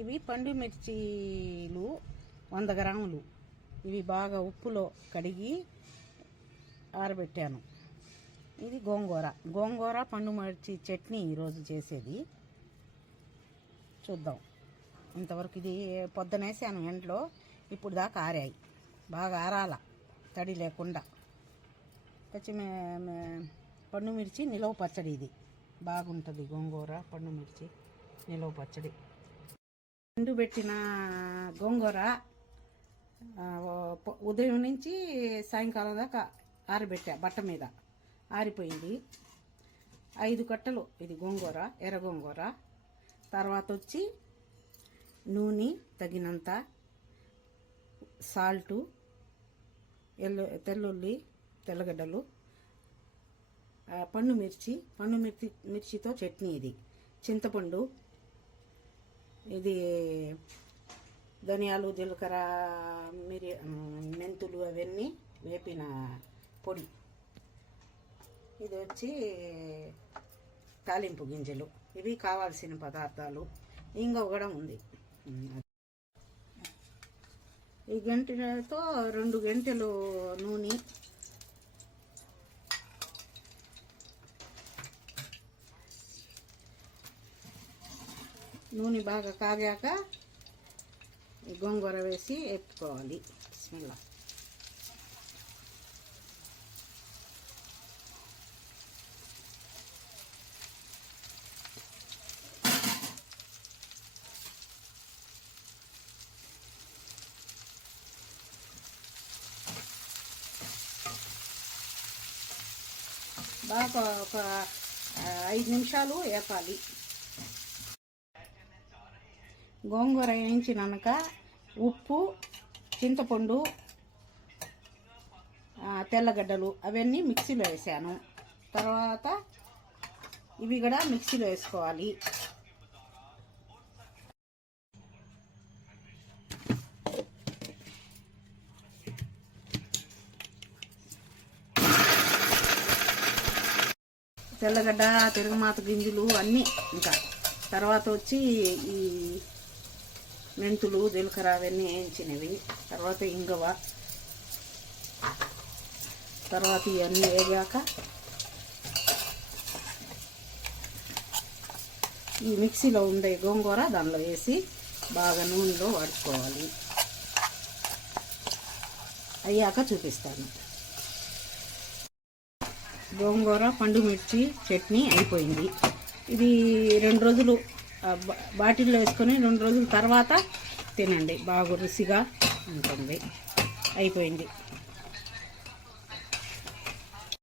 ఇవి పండు మిర్చీలు 100 గ్రాములు. ఇవి బాగా ఉప్పులో కడిగి ఆరబెట్టాను. ఇది గోంగూర పండు మిర్చి చట్నీ ఈరోజు చేసేది. చూద్దాం. ఇంతవరకు ఇది పొద్దునేసాను ఎండలో, ఇప్పుడు దాకా ఆరాయి. బాగా ఆరాల, తడి లేకుండా. పండు మిర్చి నిలవ పచ్చడి. ఇది బాగుంటుంది. గోంగూర పండు మిర్చి నిలవ పచ్చడి. ఎండుబెట్టిన గోంగూర ఉదయం నుంచి సాయంకాలం దాకా ఆరబెట్టా. బట్ట మీద ఆరిపోయింది. 5 కట్టలు ఇది గోంగూర, ఎర్ర గోంగూర. తర్వాత వచ్చి నూనె తగినంత, సాల్టు, తెల్లుల్లి, తెల్లగడ్డలు, పండు మిర్చితో చట్నీ. ఇది చింతపండు, ఇది ధనియాలు, జీలకర్ర, మెంతులు అవన్నీ వేపిన పొడి. ఇది వచ్చి తాలింపు గింజలు. ఇవి కావాల్సిన పదార్థాలు. ఇంగ కూడా ఉంది. ఈ గంటతో 2 గంటలు నూనె, బాగా కాగాక ఈ గోంగూర వేసి వేపుకోవాలి. బిస్మిల్లా. బాగా ఒక 5 నిమిషాలు వేపాలి. గోంగూర వేయించినాక ఉప్పు, చింతపండు, తెల్లగడ్డలు అవన్నీ మిక్సీలో వేసాను. తర్వాత ఇవి కూడా మిక్సీలో వేసుకోవాలి. తెల్లగడ్డ, తిరగమాత గింజలు అన్నీ. ఇంకా తర్వాత వచ్చి ఈ మెంతులు, జీలకర్ర అవన్నీ వేయించినవి. తర్వాత ఇంగువ. తర్వాత ఇవన్నీ వేగాక ఈ మిక్సీలో ఉండే గోంగూర దానిలో వేసి బాగా నూనెలో వాడుకోవాలి. అయ్యాక చూపిస్తాను. గోంగూర పండు మిర్చి చట్నీ అయిపోయింది. ఇది 2 రోజులు బాటిల్లో వేసుకొని 2 రోజుల తర్వాత తినండి. బాగా రుచిగా ఉంటుంది. అయిపోయింది.